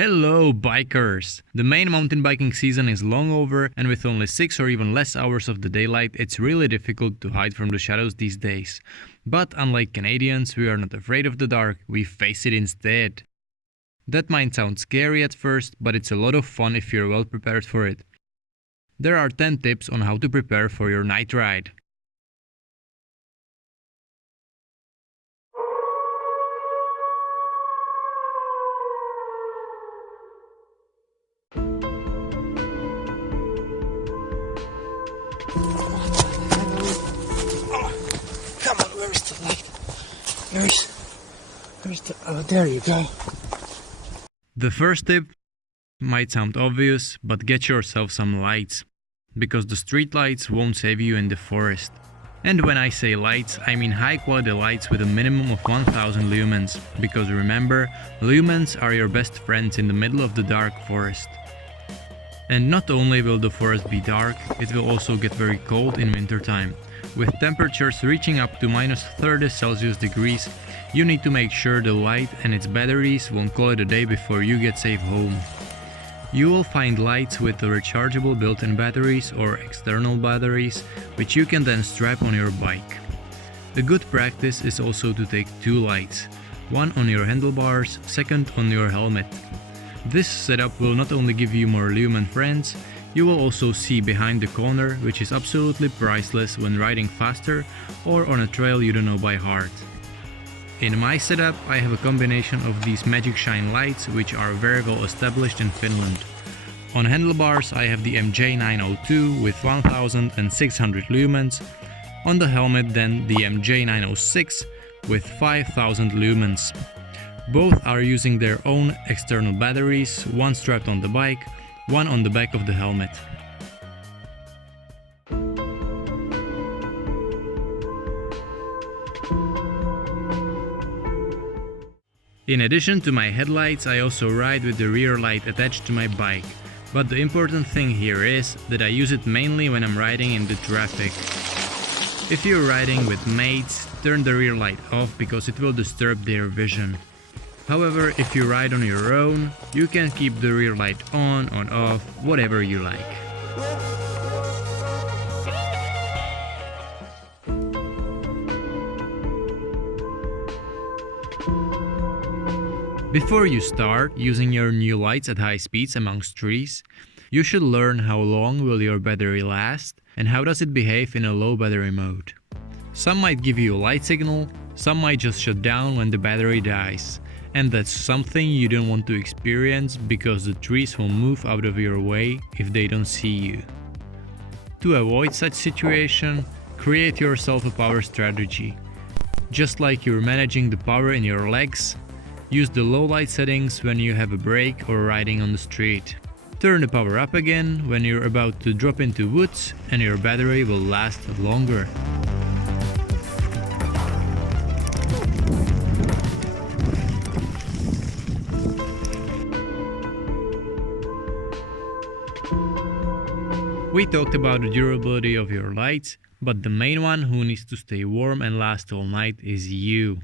Hello bikers! The main mountain biking season is long over, and with only 6 or even less hours of the daylight, it's really difficult to hide from the shadows these days. But unlike Canadians, we are not afraid of the dark, we face it instead. That might sound scary at first, but it's a lot of fun if you're well prepared for it. There are 10 tips on how to prepare for your night ride. Come on, where is the light? Oh, there you go. The first tip might sound obvious, but get yourself some lights, because the street lights won't save you in the forest. And when I say lights, I mean high quality lights with a minimum of 1000 lumens, because remember, lumens are your best friends in the middle of the dark forest. And not only will the forest be dark, it will also get very cold in wintertime. With temperatures reaching up to minus 30 Celsius degrees, you need to make sure the light and its batteries won't call it a day before you get safe home. You will find lights with the rechargeable built-in batteries or external batteries, which you can then strap on your bike. A good practice is also to take 2 lights, one on your handlebars, second on your helmet. This setup will not only give you more lumen friends, you will also see behind the corner, which is absolutely priceless when riding faster or on a trail you don't know by heart. In my setup, I have a combination of these Magic Shine lights, which are very well established in Finland. On handlebars, I have the MJ902 with 1600 lumens. On the helmet, then the MJ906 with 5000 lumens. Both are using their own external batteries, one strapped on the bike, one on the back of the helmet. In addition to my headlights, I also ride with the rear light attached to my bike. But the important thing here is that I use it mainly when I'm riding in the traffic. If you're riding with mates, turn the rear light off because it will disturb their vision. However, if you ride on your own, you can keep the rear light on or off, whatever you like. Before you start using your new lights at high speeds amongst trees, you should learn how long will your battery last and how does it behave in a low battery mode. Some might give you a light signal, some might just shut down when the battery dies. And that's something you don't want to experience because the trees will move out of your way if they don't see you. To avoid such situation, create yourself a power strategy. Just like you're managing the power in your legs, use the low light settings when you have a break or riding on the street. Turn the power up again when you're about to drop into woods and your battery will last longer. We talked about the durability of your lights, but the main one who needs to stay warm and last all night is you.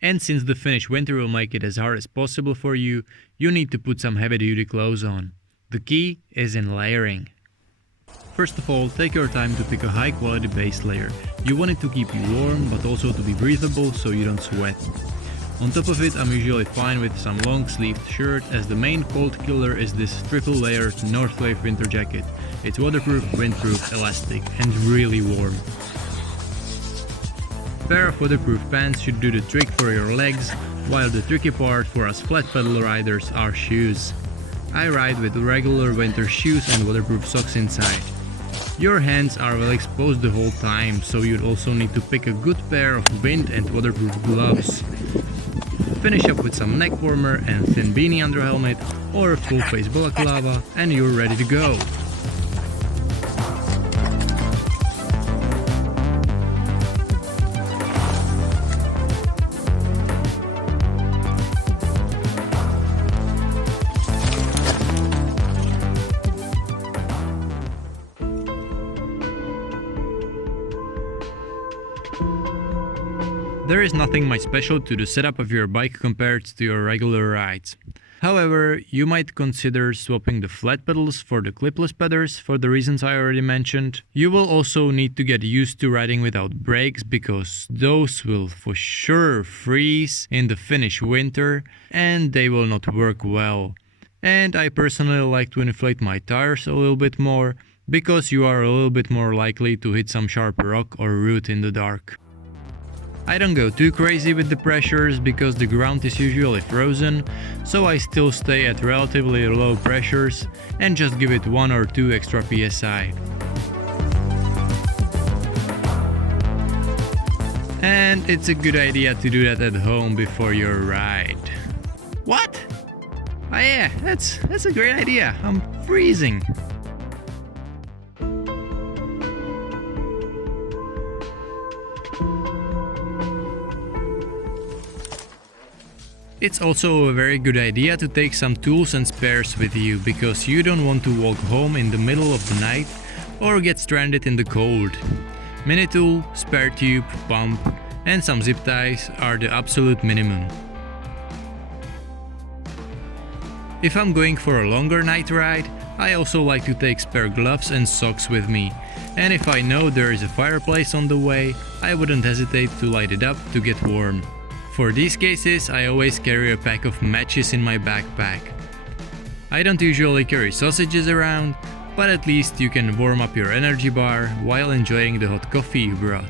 And since the Finnish winter will make it as hard as possible for you, you need to put some heavy-duty clothes on. The key is in layering. First of all, take your time to pick a high-quality base layer. You want it to keep you warm, but also to be breathable so you don't sweat. On top of it, I'm usually fine with some long-sleeved shirt, as the main cold killer is this triple-layered Northwave winter jacket. It's waterproof, windproof, elastic, and really warm. Pair of waterproof pants should do the trick for your legs, while the tricky part for us flat pedal riders are shoes. I ride with regular winter shoes and waterproof socks inside. Your hands are well exposed the whole time, so you'd also need to pick a good pair of wind and waterproof gloves. Finish up with some neck warmer and thin beanie under helmet or a full face balaclava and you're ready to go. There is nothing much special to the setup of your bike compared to your regular rides. However, you might consider swapping the flat pedals for the clipless pedals for the reasons I already mentioned. You will also need to get used to riding without brakes because those will for sure freeze in the Finnish winter and they will not work well. And I personally like to inflate my tires a little bit more because you are a little bit more likely to hit some sharp rock or root in the dark. I don't go too crazy with the pressures because the ground is usually frozen, so I still stay at relatively low pressures and just give it 1 or 2 extra psi. And it's a good idea to do that at home before your ride. What? Oh yeah, that's a great idea. I'm freezing. It's also a very good idea to take some tools and spares with you, because you don't want to walk home in the middle of the night or get stranded in the cold. Mini tool, spare tube, pump and some zip ties are the absolute minimum. If I'm going for a longer night ride, I also like to take spare gloves and socks with me, and if I know there is a fireplace on the way, I wouldn't hesitate to light it up to get warm. For these cases, I always carry a pack of matches in my backpack. I don't usually carry sausages around, but at least you can warm up your energy bar while enjoying the hot coffee you brought.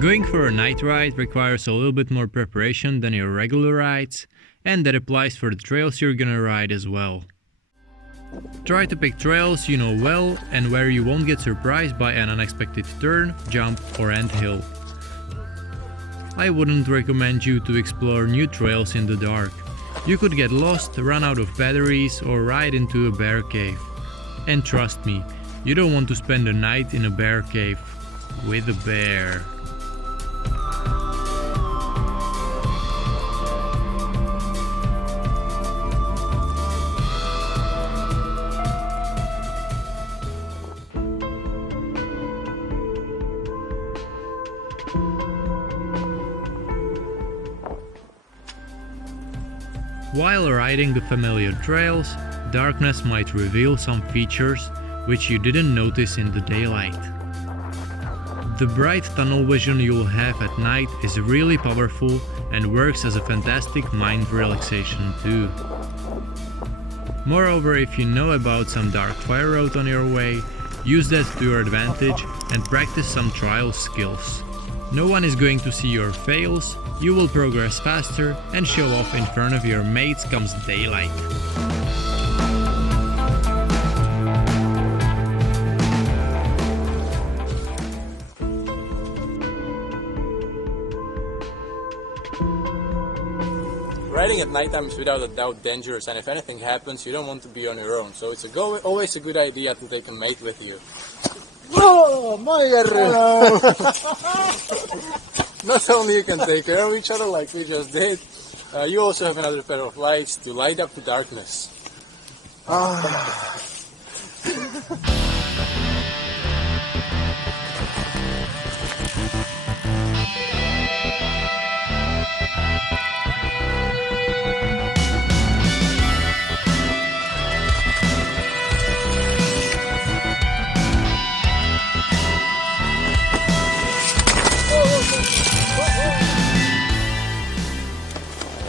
Going for a night ride requires a little bit more preparation than your regular rides, and that applies for the trails you're gonna ride as well. Try to pick trails you know well and where you won't get surprised by an unexpected turn, jump or anthill. I wouldn't recommend you to explore new trails in the dark. You could get lost, run out of batteries or ride into a bear cave. And trust me, you don't want to spend a night in a bear cave with a bear. While riding the familiar trails, darkness might reveal some features which you didn't notice in the daylight. The bright tunnel vision you'll have at night is really powerful and works as a fantastic mind relaxation too. Moreover, if you know about some dark fire road on your way, use that to your advantage and practice some trial skills. No one is going to see your fails, you will progress faster and show off in front of your mates comes daylight. Riding at nighttime is without a doubt dangerous, and if anything happens, you don't want to be on your own. So it's always a good idea to take a mate with you. Oh, Maier! Not only you can take care of each other like we just did, you also have another pair of lights to light up the darkness.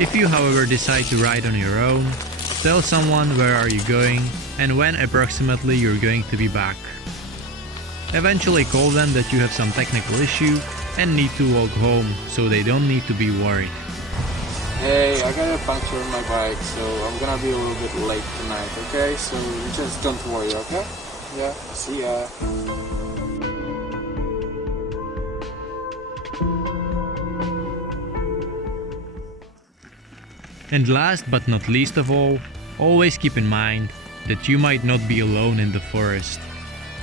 If you however decide to ride on your own, tell someone where are you going and when approximately you're going to be back. Eventually call them that you have some technical issue and need to walk home, so they don't need to be worried. Hey, I got a puncture on my bike, so I'm gonna be a little bit late tonight, okay? So just don't worry, okay? Yeah, see ya. And last but not least of all, always keep in mind that you might not be alone in the forest.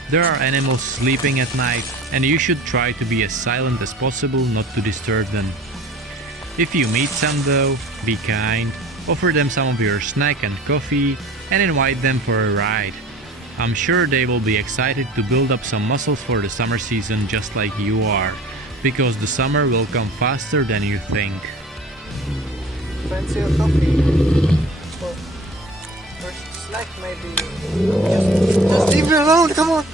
There are animals sleeping at night, and you should try to be as silent as possible not to disturb them. If you meet some though, be kind, offer them some of your snack and coffee, and invite them for a ride. I'm sure they will be excited to build up some muscles for the summer season just like you are, because the summer will come faster than you think. Fancy a coffee? Or snack maybe? Just leave me alone, come on!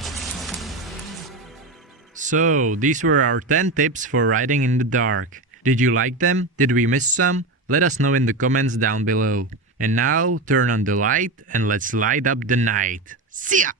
So, these were our 10 tips for riding in the dark. Did you like them? Did we miss some? Let us know in the comments down below. And now, turn on the light and let's light up the night. See ya!